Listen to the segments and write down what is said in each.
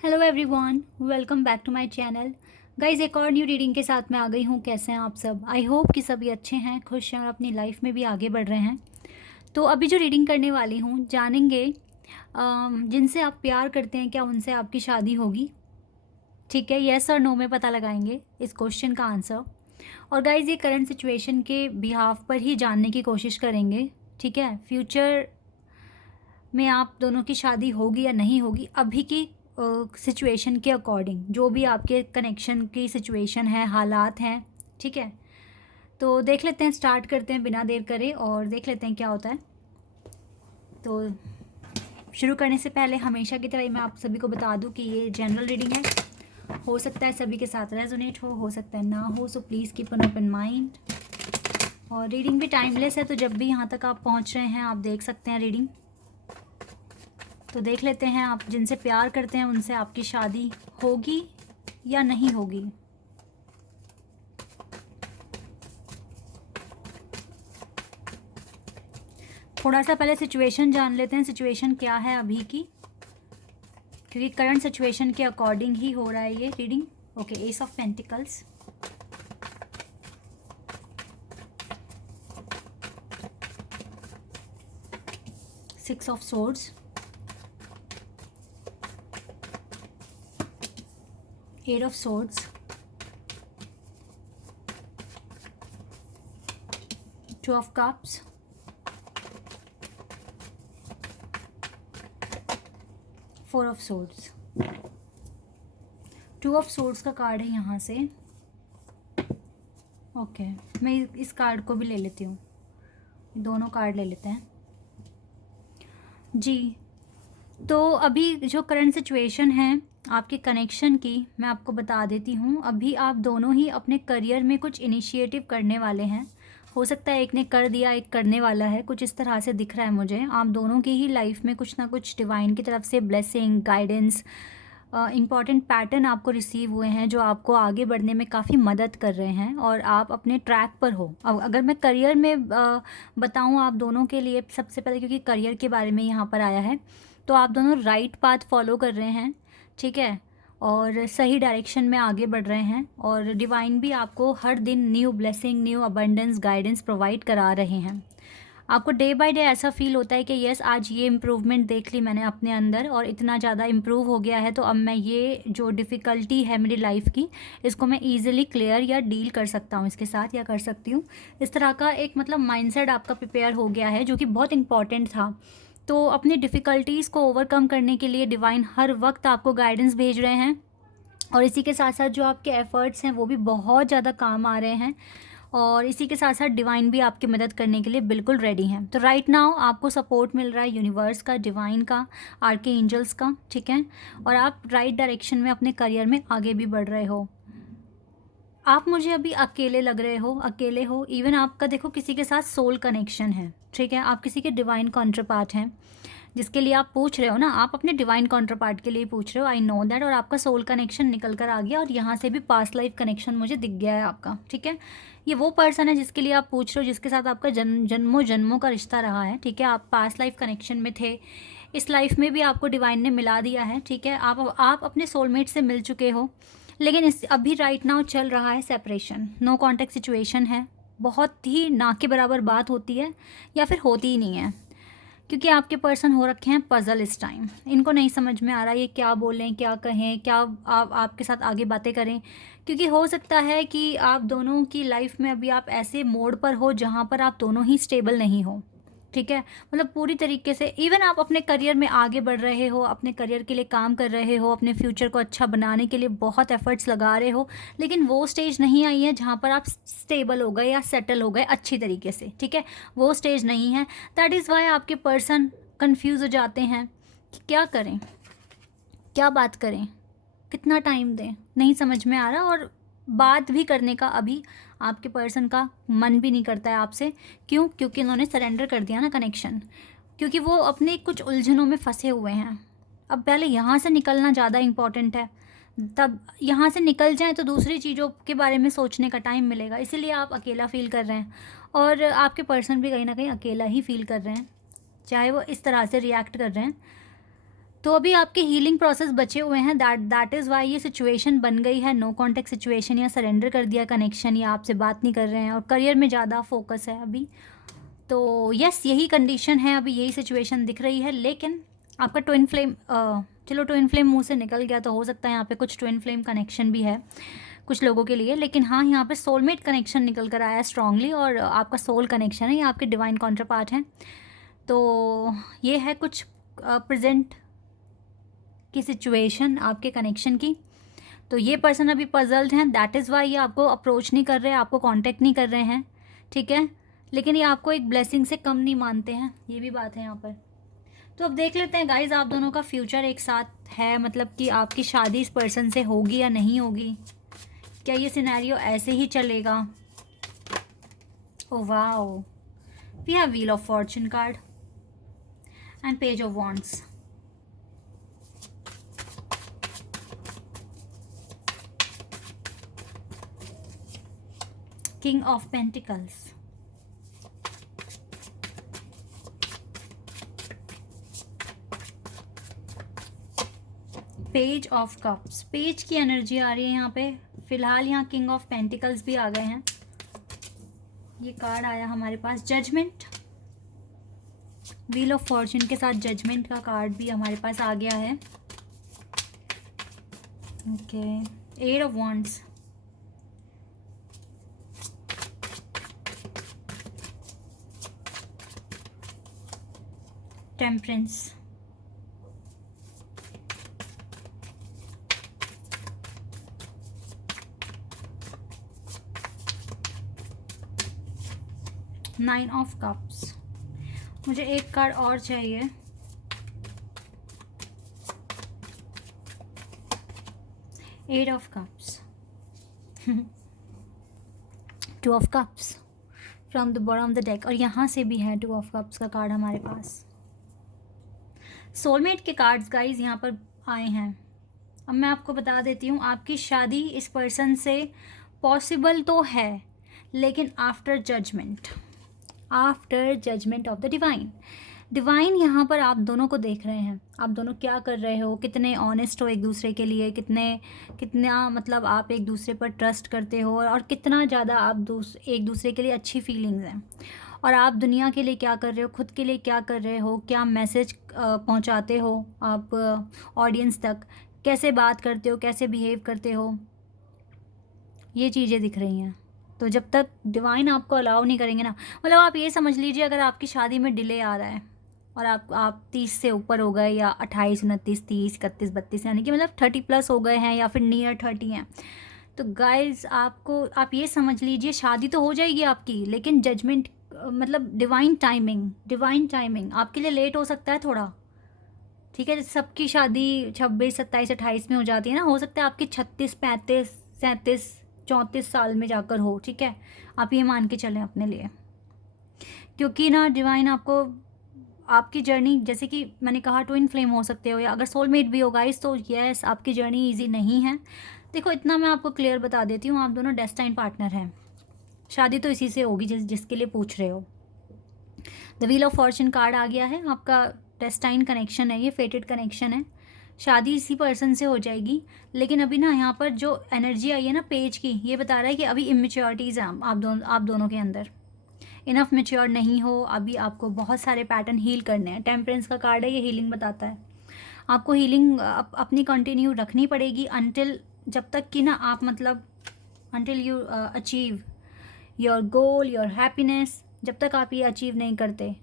Hello everyone, welcome back to my channel. Guys, एक और new reading के साथ मैं आ गई हूँ। कैसे हैं आप सब? आई होप कि सभी अच्छे हैं, खुश हैं और अपनी लाइफ में भी आगे बढ़ रहे हैं। तो अभी जो रीडिंग करने वाली हूँ, जानेंगे जिनसे आप प्यार करते हैं क्या उनसे आपकी शादी होगी। ठीक है, येस और नो में पता लगाएंगे इस क्वेश्चन का आंसर। और गाइज, ये करंट सिचुएशन के बिहाफ पर ही जानने की कोशिश करेंगे। ठीक है, फ्यूचर में आप दोनों की शादी होगी या नहीं होगी, अभी की सिचुएशन के अकॉर्डिंग, जो भी आपके कनेक्शन की सिचुएशन है, हालात हैं। ठीक है, तो देख लेते हैं, स्टार्ट करते हैं बिना देर करे और देख लेते हैं क्या होता है। तो शुरू करने से पहले हमेशा की तरह मैं आप सभी को बता दूं कि ये जनरल रीडिंग है। हो सकता है सभी के साथ रेजोनेट हो सकता है ना हो, so please keep an open mind. और रीडिंग भी टाइमलेस है, तो जब भी यहाँ तक आप पहुँच रहे हैं आप देख सकते हैं रीडिंग। तो देख लेते हैं, आप जिनसे प्यार करते हैं उनसे आपकी शादी होगी या नहीं होगी। थोड़ा सा पहले सिचुएशन जान लेते हैं, सिचुएशन क्या है अभी की, क्योंकि करंट सिचुएशन के अकॉर्डिंग ही हो रहा है ये reading. Okay, ace of pentacles, six of swords, eight of swords, two of cups, four of swords. Two of swords का कार्ड है यहाँ से। ओके, मैं इस कार्ड को भी ले लेती हूँ, दोनों कार्ड ले लेते हैं जी। तो अभी जो करंट सिचुएशन है आपके कनेक्शन की, मैं आपको बता देती हूँ। अभी आप दोनों ही अपने करियर में कुछ इनिशिएटिव करने वाले हैं। हो सकता है एक ने कर दिया, एक करने वाला है, कुछ इस तरह से दिख रहा है मुझे। आप दोनों की ही लाइफ में कुछ ना कुछ डिवाइन की तरफ से ब्लेसिंग, गाइडेंस, इम्पॉर्टेंट पैटर्न आपको रिसीव हुए हैं जो आपको आगे बढ़ने में काफ़ी मदद कर रहे हैं और आप अपने ट्रैक पर हो। अब अगर मैं करियर में बताऊँ आप दोनों के लिए, सबसे पहले क्योंकि करियर के बारे में यहाँ पर आया है, तो आप दोनों राइट पाथ फॉलो कर रहे हैं। ठीक है, और सही डायरेक्शन में आगे बढ़ रहे हैं और डिवाइन भी आपको हर दिन new blessing, new abundance, guidance provide करा रहे हैं। आपको डे बाय डे ऐसा फील होता है कि यस, आज ये इम्प्रूवमेंट देख ली मैंने अपने अंदर और इतना ज़्यादा इम्प्रूव हो गया है, तो अब मैं ये जो डिफ़िकल्टी है मेरी लाइफ की, इसको मैं ईजिली क्लियर या डील कर सकता हूँ इसके साथ, या कर सकती हूँ। इस तरह का एक मतलब माइंडसेट आपका प्रिपेयर हो गया है, जो कि बहुत इंपॉर्टेंट था। तो अपनी डिफ़िकल्टीज़ को ओवरकम करने के लिए डिवाइन हर वक्त आपको गाइडेंस भेज रहे हैं और इसी के साथ साथ जो आपके एफ़र्ट्स हैं वो भी बहुत ज़्यादा काम आ रहे हैं और इसी के साथ साथ डिवाइन भी आपकी मदद करने के लिए बिल्कुल रेडी हैं। तो राइट नाउ आपको सपोर्ट मिल रहा है यूनिवर्स का, डिवाइन का, आर्के एंजल्स का। ठीक है, और आप राइट डायरेक्शन में अपने करियर में आगे भी बढ़ रहे हो। आप मुझे अभी अकेले लग रहे हो, अकेले हो। इवन आपका देखो किसी के साथ सोल कनेक्शन है। ठीक है, आप किसी के डिवाइन कॉन्ट्रपार्ट हैं जिसके लिए आप पूछ रहे हो ना, आप अपने डिवाइन कॉन्ट्रपार्ट के लिए पूछ रहे हो, आई नो दैट। और आपका सोल कनेक्शन निकल कर आ गया और यहाँ से भी पास्ट लाइफ कनेक्शन मुझे दिख गया है आपका। ठीक है, ये वो पर्सन है जिसके लिए आप पूछ रहे हो, जिसके साथ आपका जन्मों जन्मों का रिश्ता रहा है। ठीक है, आप पास्ट लाइफ कनेक्शन में थे, इस लाइफ में भी आपको डिवाइन ने मिला दिया है। ठीक है, आप अपने सोलमेट से मिल चुके हो, लेकिन इस अभी राइट नाउ चल रहा है सेपरेशन, नो कॉन्टैक्ट सिचुएशन है। बहुत ही ना के बराबर बात होती है या फिर होती ही नहीं है, क्योंकि आपके पर्सन हो रखे हैं पजल इस टाइम। इनको नहीं समझ में आ रहा ये क्या बोलें, क्या कहें, क्या आपके साथ आगे बातें करें, क्योंकि हो सकता है कि आप दोनों की लाइफ में अभी आप ऐसे मोड़ पर हो जहाँ पर आप दोनों ही स्टेबल नहीं हो। ठीक है, मतलब पूरी तरीके से इवन आप अपने करियर में आगे बढ़ रहे हो, अपने करियर के लिए काम कर रहे हो, अपने फ्यूचर को अच्छा बनाने के लिए बहुत एफर्ट्स लगा रहे हो, लेकिन वो स्टेज नहीं आई है जहाँ पर आप स्टेबल हो गए या सेटल हो गए अच्छी तरीके से। ठीक है, वो स्टेज नहीं है। दैट इज़ वाई आपके पर्सन कंफ्यूज हो जाते हैं कि क्या करें, क्या बात करें, कितना टाइम दें, नहीं समझ में आ रहा। और बात भी करने का अभी आपके पर्सन का मन भी नहीं करता है आपसे। क्यों? क्योंकि उन्होंने सरेंडर कर दिया ना कनेक्शन, क्योंकि वो अपने कुछ उलझनों में फंसे हुए हैं। अब पहले यहाँ से निकलना ज़्यादा इम्पॉर्टेंट है, तब यहाँ से निकल जाएं तो दूसरी चीज़ों के बारे में सोचने का टाइम मिलेगा। इसीलिए आप अकेला फील कर रहे हैं और आपके पर्सन भी कहीं ना कहीं अकेला ही फील कर रहे हैं, चाहे वो इस तरह से रिएक्ट कर रहे हैं। तो अभी आपके हीलिंग प्रोसेस बचे हुए हैं, दैट इज़ वाई ये सिचुएशन बन गई है, नो कॉन्टैक्ट सिचुएशन, या सरेंडर कर दिया कनेक्शन, या आपसे बात नहीं कर रहे हैं और करियर में ज़्यादा फोकस है अभी। तो यस, यही कंडीशन है अभी, यही सिचुएशन दिख रही है। लेकिन आपका ट्विन फ्लेम, चलो ट्विन फ्लेम मुंह से निकल गया तो हो सकता है यहाँ पे कुछ ट्विन फ्लेम कनेक्शन भी है कुछ लोगों के लिए। लेकिन हाँ, यहाँ पे सोलमेट कनेक्शन निकल कर आया है स्ट्रांगली, और आपका सोल कनेक्शन है, ये आपके डिवाइन काउंटर पार्ट हैं। तो ये है कुछ प्रेजेंट की सिचुएशन आपके कनेक्शन की। तो ये पर्सन अभी पजल्ड हैं, दैट इज़ वाई ये आपको अप्रोच नहीं कर रहे, आपको कांटेक्ट नहीं कर रहे हैं, ठीक है। लेकिन ये आपको एक ब्लेसिंग से कम नहीं मानते हैं, ये भी बात है यहाँ पर। तो अब देख लेते हैं गाइज, आप दोनों का फ्यूचर एक साथ है, मतलब कि आपकी शादी इस पर्सन से होगी या नहीं होगी, क्या ये सिनेरियो ऐसे ही चलेगा। Oh wow, we have wheel of fortune card and page of wands. King of pentacles, page of cups, page की एनर्जी आ रही है यहाँ पे फिलहाल। यहाँ किंग ऑफ पेंटिकल्स भी आ गए हैं, ये कार्ड आया हमारे पास, जजमेंट, व्हील ऑफ फॉर्चून के साथ जजमेंट का कार्ड भी हमारे पास आ गया है। Okay, eight of wands, temperance, nine of cups. मुझे एक कार्ड और चाहिए, eight of cups, two of cups from the bottom of the deck, और यहाँ से भी है टू ऑफ कप्स का कार्ड हमारे पास। सोलमेट के कार्ड्स गाइज यहाँ पर आए हैं। अब मैं आपको बता देती हूँ, आपकी शादी इस पर्सन से पॉसिबल तो है, लेकिन after judgement, after judgement of the divine. Divine यहाँ पर आप दोनों को देख रहे हैं, आप दोनों क्या कर रहे हो, कितने ऑनेस्ट हो एक दूसरे के लिए, कितना मतलब आप एक दूसरे पर ट्रस्ट करते हो, और कितना ज़्यादा आप एक दूसरे के लिए अच्छी फीलिंग्स हैं। और आप दुनिया के लिए क्या कर रहे हो, खुद के लिए क्या कर रहे हो, क्या मैसेज पहुँचाते हो आप ऑडियंस तक, कैसे बात करते हो, कैसे बिहेव करते हो, ये चीज़ें दिख रही हैं। तो जब तक डिवाइन आपको अलाउ नहीं करेंगे ना, मतलब आप ये समझ लीजिए, अगर आपकी शादी में डिले आ रहा है और आप 30 से ऊपर हो गए, या 28, 29, 30, 31, 32, यानी कि मतलब 30+ हो गए हैं, या फिर नियर 30 हैं, तो गाइज आप ये समझ लीजिए शादी तो हो जाएगी आपकी, लेकिन जजमेंट मतलब डिवाइन टाइमिंग आपके लिए लेट हो सकता है थोड़ा, ठीक है। सबकी शादी 26, 27, 28 में हो जाती है ना, हो सकता है आपकी 36, 35, 37, 34 साल में जाकर हो, ठीक है। आप ये मान के चलें अपने लिए, क्योंकि ना डिवाइन आपको आपकी जर्नी, जैसे कि मैंने कहा ट्विन फ्लेम हो सकते हो, या अगर सोलमेट भी होगा इस, तो यस आपकी जर्नी इजी नहीं है। देखो इतना मैं आपको क्लियर बता देती हूँ, आप दोनों डेस्टाइन पार्टनर हैं, शादी तो इसी से होगी जिसके लिए पूछ रहे हो। The wheel of fortune card आ गया है, आपका डेस्टाइन कनेक्शन है, ये फेटेड कनेक्शन है, शादी इसी पर्सन से हो जाएगी। लेकिन अभी ना यहाँ पर जो एनर्जी आई है ना पेज की, ये बता रहा है कि अभी इमेच्योरिटीज़ हैं आप दोनों के अंदर, इनफ मेच्योर नहीं हो अभी, आपको बहुत सारे पैटर्न हील करने हैं। टेम्परेंस का कार्ड है, ये हीलिंग बताता है, आपको हीलिंग अपनी कंटिन्यू रखनी पड़ेगी अनटिल, जब तक कि ना आप मतलब until you achieve your goal, your happiness, जब तक आप ये अचीव नहीं करते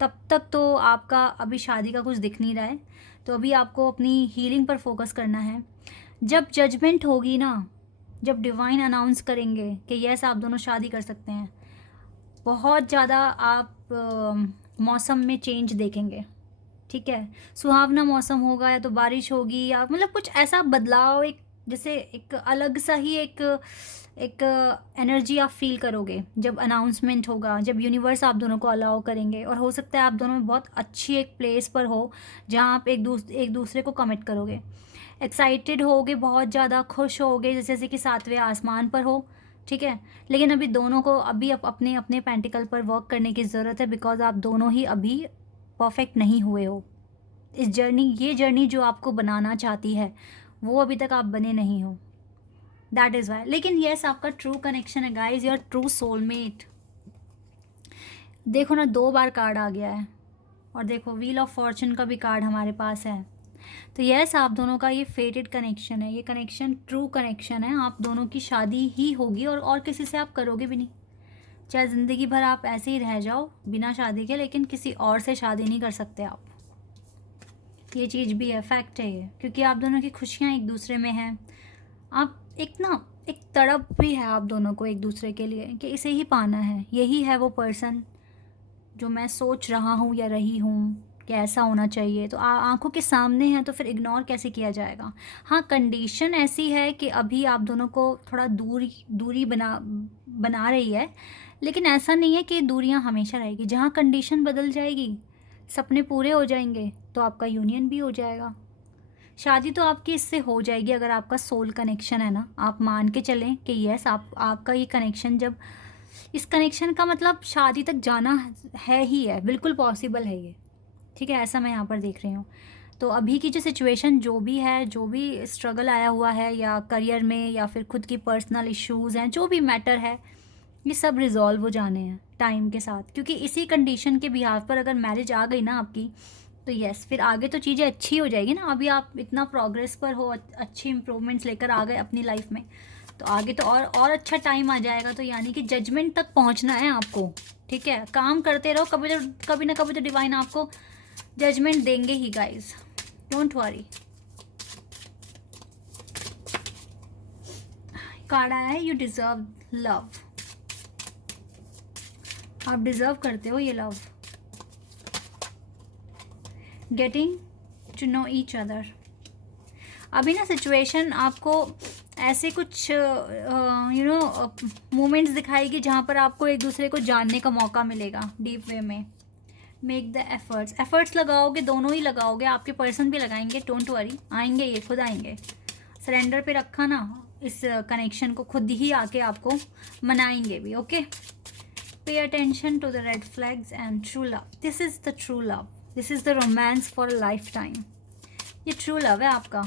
तब तक तो आपका अभी शादी का कुछ दिख नहीं रहा है। तो अभी आपको अपनी हीलिंग पर फोकस करना है। जब जजमेंट होगी ना, जब डिवाइन अनाउंस करेंगे कि यस आप दोनों शादी कर सकते हैं, बहुत ज़्यादा आप मौसम में चेंज देखेंगे, ठीक है। सुहावना मौसम होगा, या तो बारिश होगी, या मतलब कुछ ऐसा बदलाव, एक जैसे एक अलग सा ही एक एनर्जी आप फील करोगे जब अनाउंसमेंट होगा, जब यूनिवर्स आप दोनों को अलाउ करेंगे। और हो सकता है आप दोनों में बहुत अच्छी एक प्लेस पर हो जहाँ आप एक दूसरे को कमिट करोगे, एक्साइटेड होगे, बहुत ज़्यादा खुश होगे, जैसे कि 7वें आसमान पर हो, ठीक है। लेकिन अभी दोनों को अभी अपने अपने पेंटिकल पर वर्क करने की ज़रूरत है, बिकॉज आप दोनों ही अभी परफेक्ट नहीं हुए हो, इस जर्नी, ये जर्नी जो आपको बनाना चाहती है वो अभी तक आप बने नहीं हो, दैट इज़ वाई। लेकिन येस, आपका ट्रू कनेक्शन है गाइज, योर ट्रू सोलमेट। देखो ना, 2 बार कार्ड आ गया है, और देखो व्हील ऑफ फॉर्चून का भी कार्ड हमारे पास है। तो यस, आप दोनों का ये फेटेड कनेक्शन है, ये कनेक्शन ट्रू कनेक्शन है। आप दोनों की शादी ही होगी, और किसी से आप करोगे भी नहीं। चाहे ज़िंदगी भर आप ऐसे ही रह जाओ बिना शादी के, लेकिन किसी और से शादी नहीं कर सकते आप। ये चीज़ भी है, फैक्ट है ये, क्योंकि आप दोनों की खुशियाँ एक दूसरे में हैं। आप एक तड़प भी है आप दोनों को एक दूसरे के लिए, कि इसे ही पाना है, यही है वो पर्सन जो मैं सोच रहा हूँ या रही हूँ कि ऐसा होना चाहिए। तो आंखों के सामने है, तो फिर इग्नोर कैसे किया जाएगा। हाँ, कंडीशन ऐसी है कि अभी आप दोनों को थोड़ा दूरी बना रही है, लेकिन ऐसा नहीं है कि दूरियां हमेशा रहेगी। जहाँ कंडीशन बदल जाएगी, सपने पूरे हो जाएंगे, तो आपका यूनियन भी हो जाएगा। शादी तो आपकी इससे हो जाएगी, अगर आपका सोल कनेक्शन है ना। आप मान के चलें कि यस, आपका ये कनेक्शन, जब इस कनेक्शन का मतलब शादी तक जाना है ही है, बिल्कुल पॉसिबल है ये, ठीक है। ऐसा मैं यहाँ पर देख रही हूँ। तो अभी की जो सिचुएशन जो भी है, जो भी स्ट्रगल आया हुआ है, या करियर में, या फिर खुद की पर्सनल इश्यूज़ हैं, जो भी मैटर है, ये सब रिजॉल्व हो जाने हैं टाइम के साथ। क्योंकि इसी कंडीशन के बिहाफ पर अगर मैरिज आ गई ना आपकी, तो यस, फिर आगे तो चीज़ें अच्छी हो जाएगी ना। अभी आप इतना प्रोग्रेस पर हो, अच्छी इंप्रूवमेंट्स लेकर आ गए अपनी लाइफ में, तो आगे तो और अच्छा टाइम आ जाएगा। तो यानी कि जजमेंट तक पहुंचना है आपको, ठीक है। काम करते रहो, कभी ना कभी तो डिवाइन आपको जजमेंट देंगे ही गाइस, डोंट वरी। कार्ड आया है, यू डिजर्व लव। आप डिजर्व करते हो ये love. Getting to know each other. अभी ना सिचुएशन आपको ऐसे कुछ मोमेंट्स दिखाएगी जहाँ पर आपको एक दूसरे को जानने का मौका मिलेगा डीप वे में। मेक द एफर्ट्स लगाओगे, दोनों ही लगाओगे, आपके पर्सन भी लगाएंगे, डोंट वरी, आएंगे, ये खुद आएंगे। सरेंडर पे रखा ना इस कनेक्शन को, खुद ही आके आपको मनाएंगे भी, okay. Pay attention to the red flags and true love. This is the true love, this is the romance for a lifetime. ये ट्रू लव है आपका।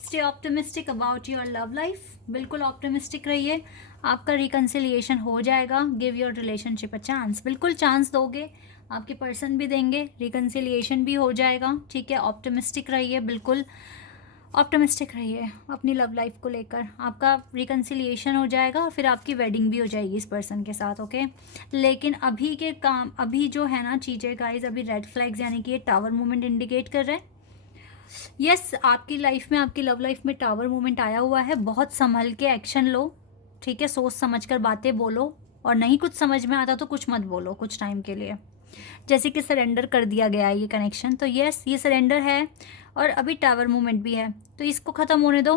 Stay optimistic about your love life, बिल्कुल optimistic रहिए, आपका reconciliation हो जाएगा। Give your relationship a chance, बिल्कुल chance दोगे, आपके पर्सन भी देंगे, रिकन्सिलिएशन भी हो जाएगा, ठीक है। ऑप्टिमिस्टिक रहिए, बिल्कुल ऑप्टिमिस्टिक रहिए अपनी लव लाइफ को लेकर। आपका रिकन्सिलिएशन हो जाएगा, और फिर आपकी वेडिंग भी हो जाएगी इस पर्सन के साथ, ओके। लेकिन अभी जो है ना चीज़ें गाइज, अभी रेड फ्लैग्स यानी कि ये टावर मूवमेंट इंडिकेट कर रहे हैं। यस, आपकी लाइफ में, आपकी लव लाइफ में टावर मूवमेंट आया हुआ है। बहुत संभल के एक्शन लो, ठीक है। सोच समझ कर बातें बोलो, और नहीं कुछ समझ में आता तो कुछ मत बोलो कुछ टाइम के लिए। जैसे कि सरेंडर कर दिया गया है ये कनेक्शन, तो यस, ये सरेंडर है, और अभी टावर मूवमेंट भी है, तो इसको ख़त्म होने दो।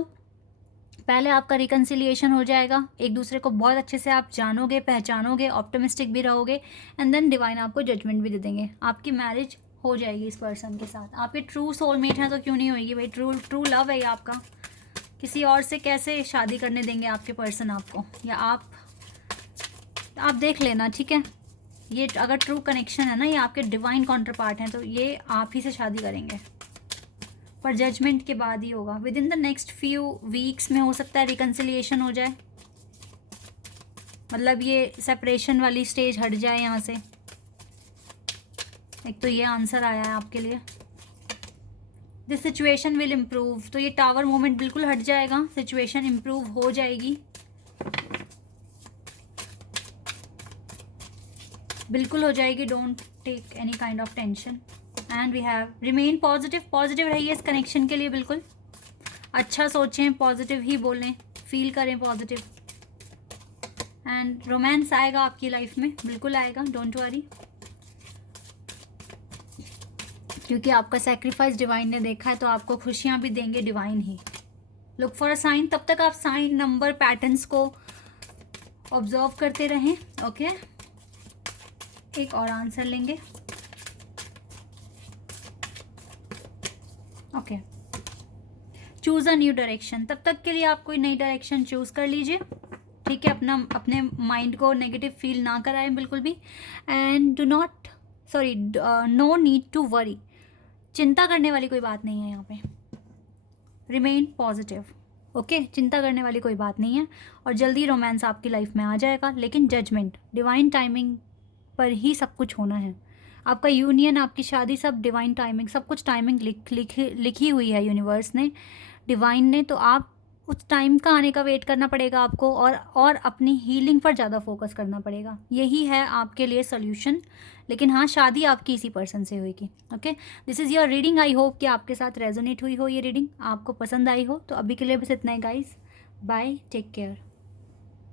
पहले आपका रिकन्सिलिएशन हो जाएगा, एक दूसरे को बहुत अच्छे से आप जानोगे, पहचानोगे, ऑप्टिमिस्टिक भी रहोगे, एंड देन डिवाइन आपको जजमेंट भी दे देंगे। आपकी मैरिज हो जाएगी इस पर्सन के साथ। आपके ट्रू सोलमेट हैं तो क्यों नहीं होगी भाई, ट्रू लव है ये आपका। किसी और से कैसे शादी करने देंगे आपके पर्सन आपको, या आप देख लेना, ठीक है। ये अगर ट्रू कनेक्शन है ना, ये आपके डिवाइन काउंटर पार्ट हैं, तो ये आप ही से शादी करेंगे, पर जजमेंट के बाद ही होगा। With in the next few weeks में हो सकता है रिकन्सिलिएशन हो जाए, मतलब ये सेपरेशन वाली स्टेज हट जाए यहाँ से। एक तो ये आंसर आया है आपके लिए, दिस सिचुएशन विल इम्प्रूव। तो ये टावर मोमेंट बिल्कुल हट जाएगा, सिचुएशन इम्प्रूव हो जाएगी, बिल्कुल हो जाएगी। Don't take any kind of tension, and we have remain positive. Positive रहिए इस कनेक्शन के लिए, बिल्कुल अच्छा सोचें, पॉजिटिव ही बोलें, फील करें पॉजिटिव, एंड रोमांस आएगा आपकी लाइफ में, बिल्कुल आएगा, डोंट वरी। क्योंकि आपका सेक्रीफाइस डिवाइन ने देखा है, तो आपको खुशियाँ भी देंगे डिवाइन ही। लुक फॉर अ साइन, तब तक आप साइन, नंबर, पैटर्न्स को ऑब्जर्व करते रहें, ओके। एक और आंसर लेंगे, okay. Choose a new direction, तब तक के लिए आप कोई नई डायरेक्शन चूज़ कर लीजिए, ठीक है। अपने माइंड को नेगेटिव फील ना कराएं बिल्कुल भी, and no need to worry, चिंता करने वाली कोई बात नहीं है यहाँ पे। रिमेन पॉजिटिव, ओके, चिंता करने वाली कोई बात नहीं है। और जल्दी रोमांस आपकी लाइफ में आ जाएगा, लेकिन जजमेंट, डिवाइन टाइमिंग पर ही सब कुछ होना है। आपका यूनियन, आपकी शादी, सब डिवाइन टाइमिंग, सब कुछ टाइमिंग लिखी हुई है यूनिवर्स ने, डिवाइन ने। तो आप उस टाइम का आने का वेट करना पड़ेगा आपको, और अपनी हीलिंग पर ज़्यादा फोकस करना पड़ेगा। यही है आपके लिए सोल्यूशन। लेकिन हाँ, शादी आपकी इसी पर्सन से होगी। Okay, this is your reading. I hope कि आपके साथ रेजोनेट हुई हो ये रीडिंग, आपको पसंद आई हो। तो अभी के लिए बस इतना ही गाइस, बाय, टेक केयर।